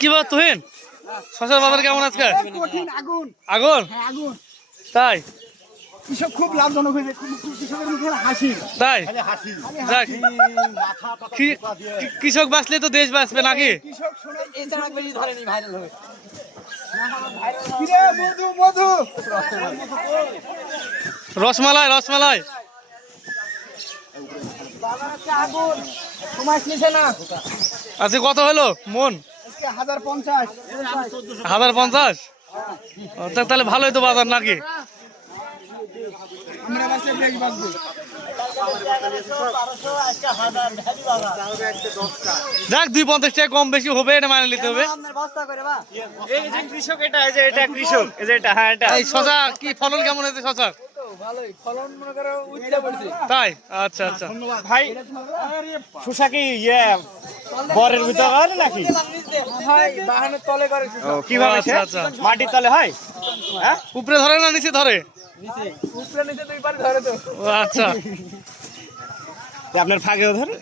কি বল তুহিন, শশার বাজার কেমন আজকে? আগুন আগুন, তাই কৃষক খুব লাভজনক হয়েছে, কৃষকের মুখে হাসি, তাই যাক, কৃষক বাঁচলে তো দেশ বাঁচবে নাকি? রসমালাই, রসমালাই আজকে কত হলো মন? 1050। 1050? তাহলে ভালোই তো বাজার নাকি? যাক 250 টাকা কম বেশি হবে, এটা মানে নিতে হবে। কৃষক এটা, এটা কৃষক, এটা হ্যাঁ এটা। এই শশা কি ফলন কেমন হয়েছে শশা? ভালোই ফলন মনে করো উঠতে পড়ছে। তাই, আচ্ছা আচ্ছা। ভাই শসা কি বরের ভিতর হয় নাকি? ভাই বাহানের তলে করে শসা। কিভাবে? আচ্ছা। মাটির তলে হয়? হ্যাঁ, উপরে ধরে না নিচে ধরে? নিচে। উপরে নিচে দুইবার ধরে তো। ও আচ্ছা। আপনার ফাঁকেও ধরে?